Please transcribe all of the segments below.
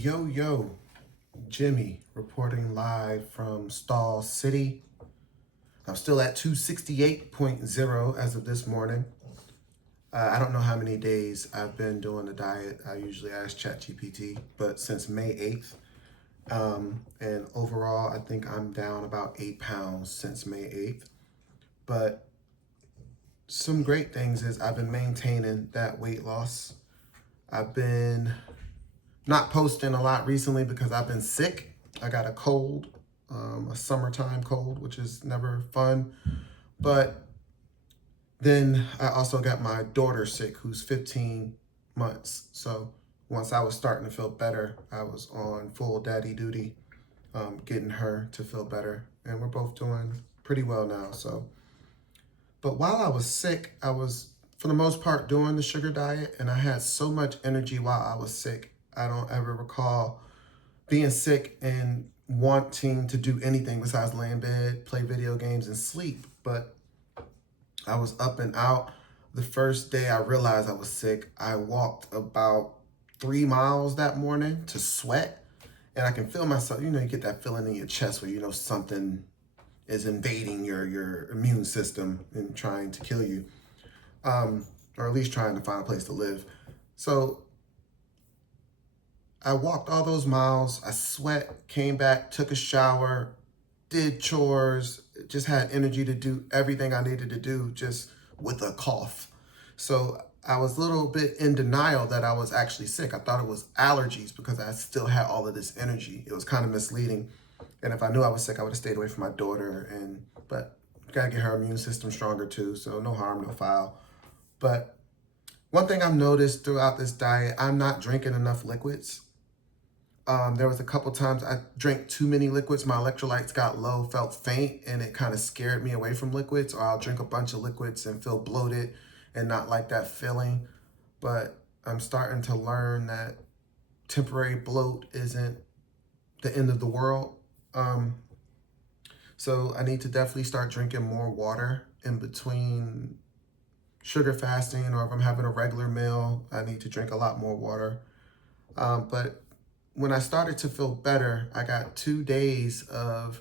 Yo, Jimmy reporting live from Stall City. I'm still at 268.0 as of this morning. I don't know how many days I've been doing the diet. I usually ask ChatGPT, but since May 8th. And overall, I think I'm down about 8 pounds since May 8th. But some great things is I've been maintaining that weight loss. I've been not posting a lot recently because I've been sick. I got a cold, a summertime cold, which is never fun. But then I also got my daughter sick, who's 15 months. So once I was starting to feel better, I was on full daddy duty, getting her to feel better. And we're both doing pretty well now. But while I was sick, I was, for the most part, doing the sugar diet. And I had so much energy while I was sick. I don't ever recall being sick and wanting to do anything besides lay in bed, play video games, and sleep. But I was up and out. The first day I realized I was sick, I walked about 3 miles that morning to sweat. And I can feel myself, you get that feeling in your chest where something is invading your immune system and trying to kill you, or at least trying to find a place to live. So I walked all those miles, I sweat, came back, took a shower, did chores, just had energy to do everything I needed to do just with a cough. So I was a little bit in denial that I was actually sick. I thought it was allergies because I still had all of this energy. It was kind of misleading. And if I knew I was sick, I would have stayed away from my daughter. But gotta get her immune system stronger too. So no harm, no foul. But one thing I've noticed throughout this diet, I'm not drinking enough liquids. There was a couple times I drank too many liquids. My electrolytes got low, felt faint, and it kind of scared me away from liquids. Or I'll drink a bunch of liquids and feel bloated and not like that feeling. But I'm starting to learn that temporary bloat isn't the end of the world. So I need to definitely start drinking more water in between sugar fasting, or if I'm having a regular meal, I need to drink a lot more water. But when I started to feel better, I got 2 days of,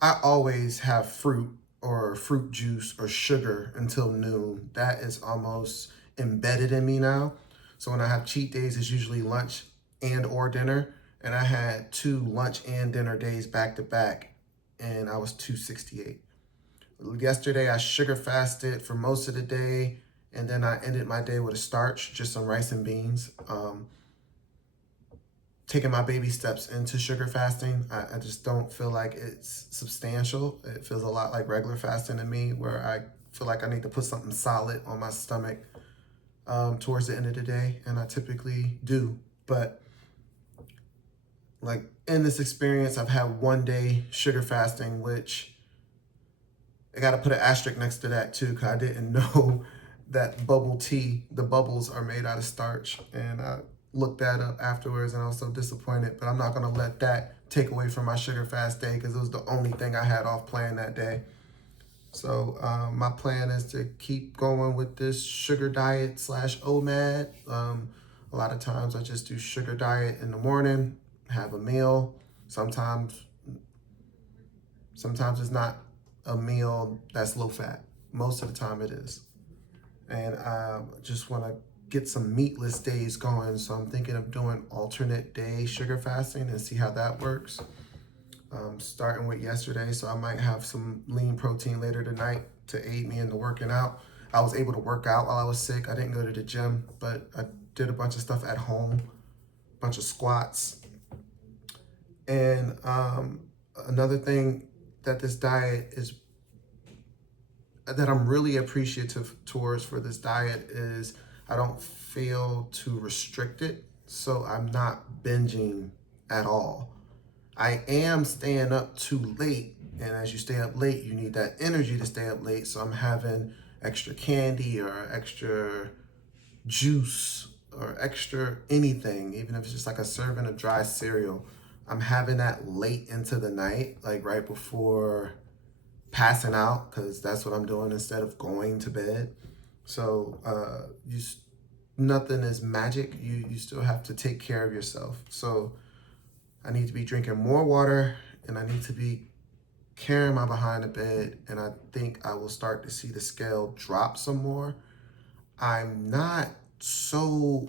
I always have fruit or fruit juice or sugar until noon. That is almost embedded in me now. So when I have cheat days, it's usually lunch and or dinner. And I had 2 lunch and dinner days back to back, and I was 268. Yesterday, I sugar fasted for most of the day, and then I ended my day with a starch, just some rice and beans. Taking my baby steps into sugar fasting. I just don't feel like it's substantial. It feels a lot like regular fasting to me, where I feel like I need to put something solid on my stomach towards the end of the day, and I typically do. But like in this experience, I've had 1 day sugar fasting, which I got to put an asterisk next to that too, because I didn't know that bubble tea, the bubbles are made out of starch. And I looked that up afterwards and I was so disappointed, but I'm not going to let that take away from my sugar fast day, because it was the only thing I had off plan that day. So my plan is to keep going with this sugar diet / OMAD. A lot of times I just do sugar diet in the morning, have a meal. Sometimes it's not a meal that's low fat. Most of the time it is. And I just want to get some meatless days going. So I'm thinking of doing alternate day sugar fasting and see how that works. Starting with yesterday, so I might have some lean protein later tonight to aid me in the working out. I was able to work out while I was sick. I didn't go to the gym, but I did a bunch of stuff at home, a bunch of squats. And another thing that this diet is, that I'm really appreciative towards for this diet, is I don't feel too restricted. So I'm not binging at all. I am staying up too late, and as you stay up late, you need that energy to stay up late. So I'm having extra candy or extra juice or extra anything, even if it's just like a serving of dry cereal. I'm having that late into the night, like right before passing out, because that's what I'm doing instead of going to bed. So nothing is magic. You still have to take care of yourself. So I need to be drinking more water, and I need to be carrying my behind the bed, and I think I will start to see the scale drop some more. I'm not so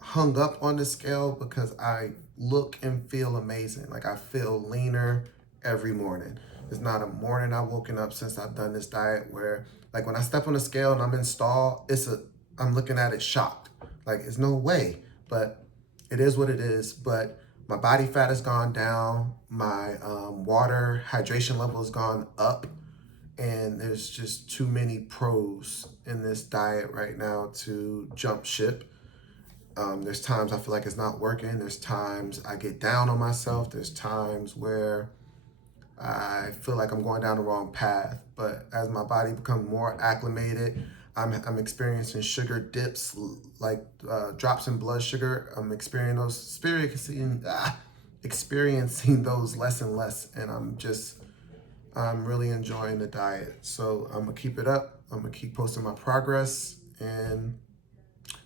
hung up on the scale because I look and feel amazing. Like, I feel leaner every morning. It's not a morning I've woken up since I've done this diet where, like, when I step on the scale and I'm in stall, I'm looking at it shocked. Like, it's no way, but it is what it is. But my body fat has gone down. My water hydration level has gone up. And there's just too many pros in this diet right now to jump ship. There's times I feel like it's not working. There's times I get down on myself. There's times where I feel like I'm going down the wrong path. But as my body becomes more acclimated, I'm experiencing sugar dips, like drops in blood sugar. I'm experiencing those less and less, and I'm really enjoying the diet. So I'm gonna keep it up. I'm gonna keep posting my progress, and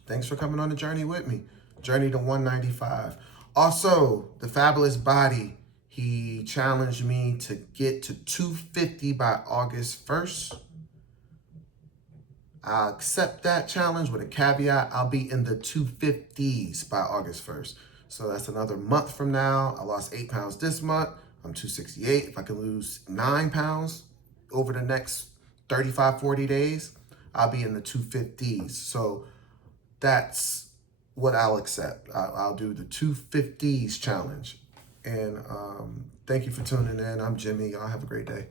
thanks for coming on the journey with me. Journey to 195. Also, the Fabulous Body, he challenged me to get to 250 by August 1st. I'll accept that challenge with a caveat. I'll be in the 250s by August 1st. So that's another month from now. I lost 8 pounds this month. I'm 268. If I can lose 9 pounds over the next 35, 40 days, I'll be in the 250s. So that's what I'll accept. I'll do the 250s challenge. And thank you for tuning in. I'm Jimmy. Y'all have a great day.